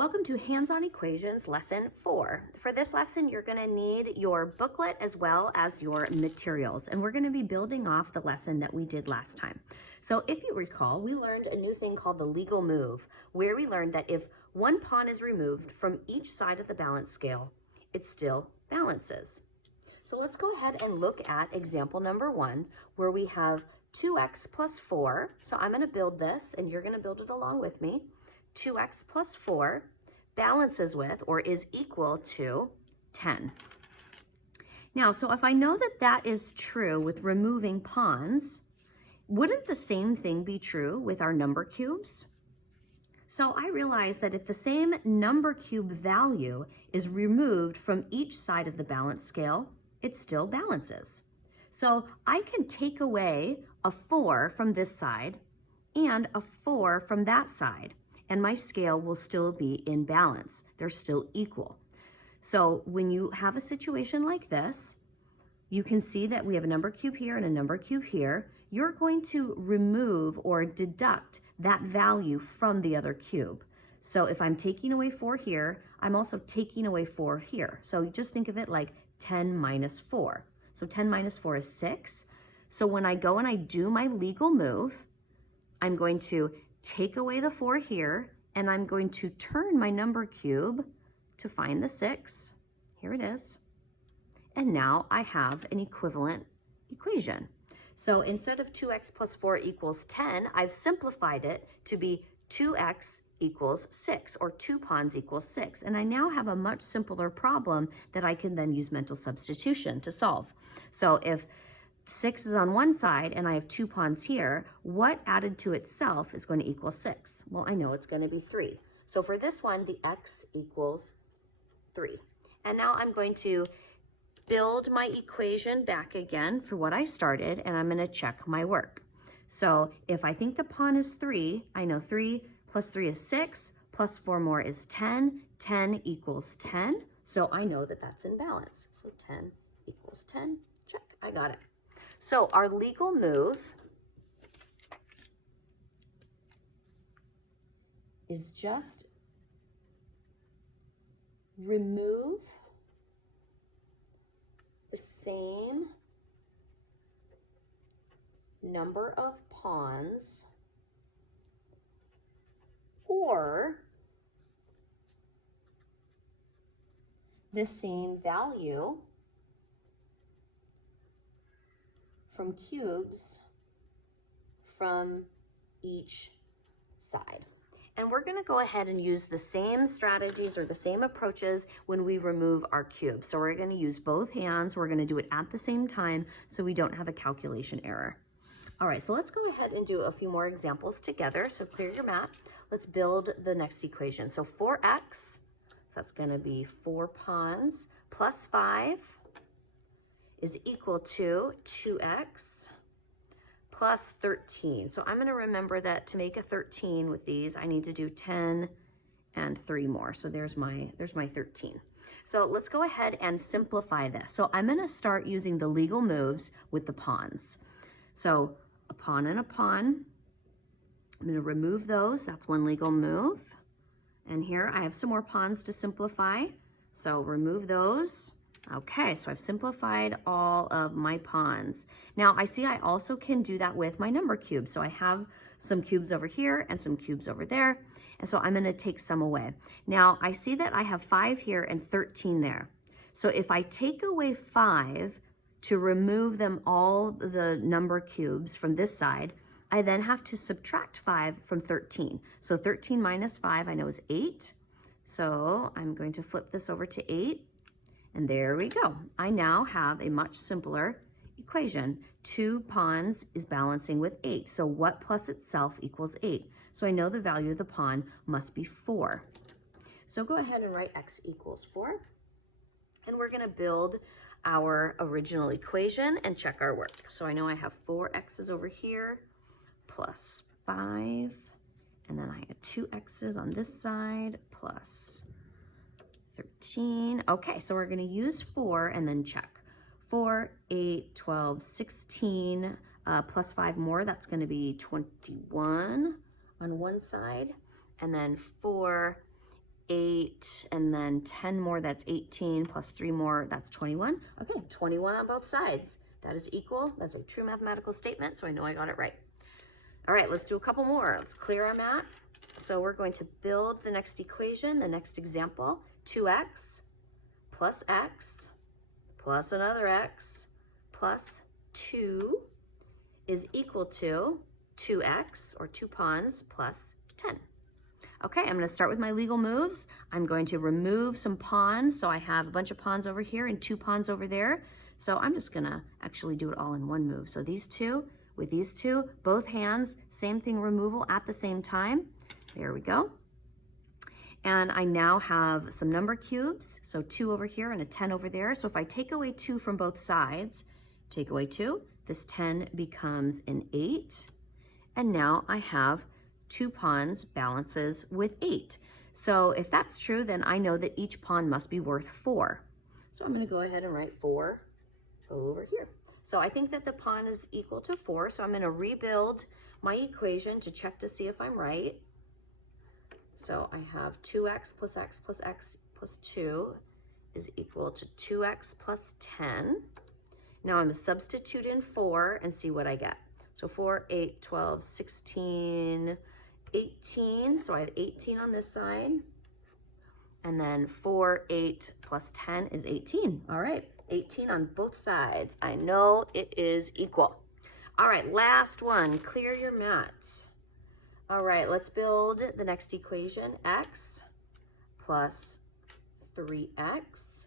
Welcome to Hands-On Equations Lesson 4. For this lesson, you're going to need your booklet as well as your materials, and we're going to be building off the lesson that we did last time. So if you recall, we learned a new thing called the legal move, where we learned that if one pawn is removed from each side of the balance scale, it still balances. So let's go ahead and look at example number 1, where we have 2x plus 4. So I'm going to build this, and you're going to build it along with me. 2x plus 4 balances with or is equal to 10. Now, so if I know that that is true with removing pawns, wouldn't the same thing be true with our number cubes? So I realize that if the same number cube value is removed from each side of the balance scale, it still balances. So I can take away a 4 from this side and a 4 from that side, and my scale will still be in balance. They're still equal. So when you have a situation like this, you can see that we have a number cube here and a number cube here. You're going to remove or deduct that value from the other cube. So if I'm taking away 4 here, I'm also taking away 4 here. So just think of it like 10 minus 4. So 10 minus 4 is 6. So when I go and I do my legal move, I'm going to take away the 4 here, and I'm going to turn my number cube to find the 6. Here it is. And now I have an equivalent equation. So instead of 2x plus 4 equals 10, I've simplified it to be 2x equals 6, or 2 pawns equals 6. And I now have a much simpler problem that I can then use mental substitution to solve. So if 6 is on one side and I have 2 pawns here, what added to itself is going to equal 6? Well, I know it's going to be 3. So for this one, the x equals 3. And now I'm going to build my equation back again for what I started, and I'm going to check my work. So if I think the pawn is 3, I know 3 plus 3 is 6, plus 4 more is 10. 10 equals 10. So I know that that's in balance. So 10 equals 10. Check, I got it. So our legal move is just remove the same number of pawns or the same value from cubes from each side. And we're going to go ahead and use the same strategies or the same approaches when we remove our cubes. So we're going to use both hands. We're going to do it at the same time so we don't have a calculation error. All right, so let's go ahead and do a few more examples together. So clear your mat. Let's build the next equation. So 4x, so that's going to be 4 pawns, plus 5 is equal to 2x plus 13. So I'm going to remember that to make a 13 with these, I need to do 10 and 3 more. So there's my 13. So let's go ahead and simplify this. So I'm going to start using the legal moves with the pawns. So a pawn and a pawn. I'm going to remove those. That's one legal move. And here I have some more pawns to simplify. So remove those. Okay, so I've simplified all of my pawns. Now I see I also can do that with my number cubes. So I have some cubes over here and some cubes over there. And so I'm going to take some away. Now I see that I have 5 here and 13 there. So if I take away 5 to remove them all the number cubes from this side, I then have to subtract 5 from 13. So 13 minus 5 I know is 8. So I'm going to flip this over to 8. And there we go. I now have a much simpler equation. 2 pawns is balancing with 8. So what plus itself equals 8? So I know the value of the pawn must be 4. So go ahead and write x equals 4. And we're going to build our original equation and check our work. So I know I have 4 x's over here plus 5. And then I have 2 x's on this side plus 13. Okay, so we're going to use 4 and then check. 4, 8, 12, 16, plus 5 more, that's going to be 21 on one side. And then 4, 8, and then 10 more, that's 18, plus 3 more, that's 21. Okay, 21 on both sides. That is equal. That's a true mathematical statement, so I know I got it right. All right, let's do a couple more. Let's clear our mat. So we're going to build the next equation, the next example. 2x plus x plus another x plus 2 is equal to 2x, or 2 pawns, plus 10. Okay, I'm going to start with my legal moves. I'm going to remove some pawns. So I have a bunch of pawns over here and 2 pawns over there. So I'm just going to actually do it all in one move. So these two with these two, both hands, same thing, removal at the same time. There we go. And I now have some number cubes. So 2 over here and a 10 over there. So if I take away 2 from both sides, take away 2, this 10 becomes an 8. And now I have 2 pawns balances with 8. So if that's true, then I know that each pawn must be worth 4. So I'm going to go ahead and write 4 over here. So I think that the pawn is equal to 4. So I'm going to rebuild my equation to check to see if I'm right. So I have 2x plus x plus x plus 2 is equal to 2x plus 10. Now I'm going to substitute in 4 and see what I get. So 4, 8, 12, 16, 18. So I have 18 on this side. And then 4, 8 plus 10 is 18. All right, 18 on both sides. I know it is equal. All right, last one, clear your mat. All right, let's build the next equation. X plus 3x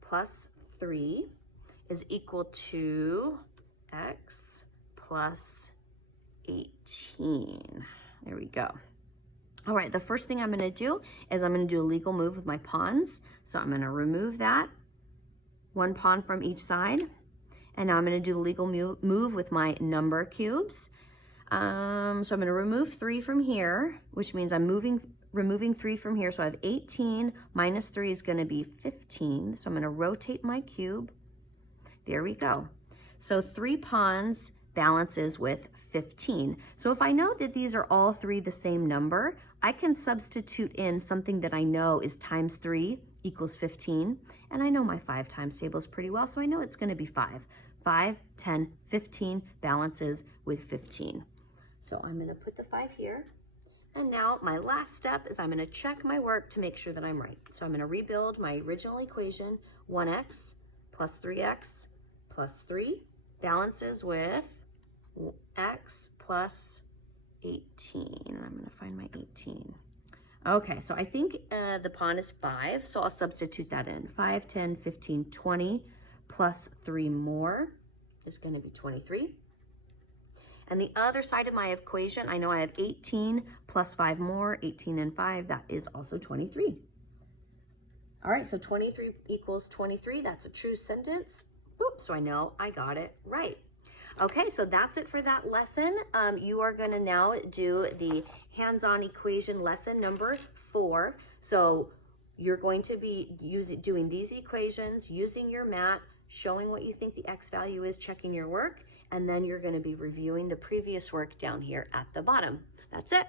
plus 3 is equal to x plus 18. There we go. All right, the first thing I'm going to do is I'm going to do a legal move with my pawns. So I'm going to remove that, 1 pawn from each side. And now I'm going to do the legal move with my number cubes. So I'm going to remove 3 from here, which means I'm removing 3 from here. So I have 18 minus 3 is going to be 15. So I'm going to rotate my cube. There we go. So 3 pawns balances with 15. So if I know that these are all 3 the same number, I can substitute in something that I know is times 3 equals 15. And I know my 5 times tables pretty well, so I know it's going to be 5. 5, 10, 15 balances with 15. So I'm going to put the 5 here. And now my last step is I'm going to check my work to make sure that I'm right. So I'm going to rebuild my original equation, 1x plus 3x plus 3 balances with x plus 18. I'm going to find my 18. Okay, so I think the pawn is 5, so I'll substitute that in. 5, 10, 15, 20 plus 3 more is going to be 23. And the other side of my equation, I know I have 18 plus 5 more, 18 and 5, that is also 23. All right, so 23 equals 23. That's a true sentence. Oops, so I know I got it right. Okay, so that's it for that lesson. You are going to now do the hands-on equation lesson number 4. So you're going to be doing these equations, using your mat, showing what you think the x value is, checking your work, and then you're going to be reviewing the previous work down here at the bottom. That's it.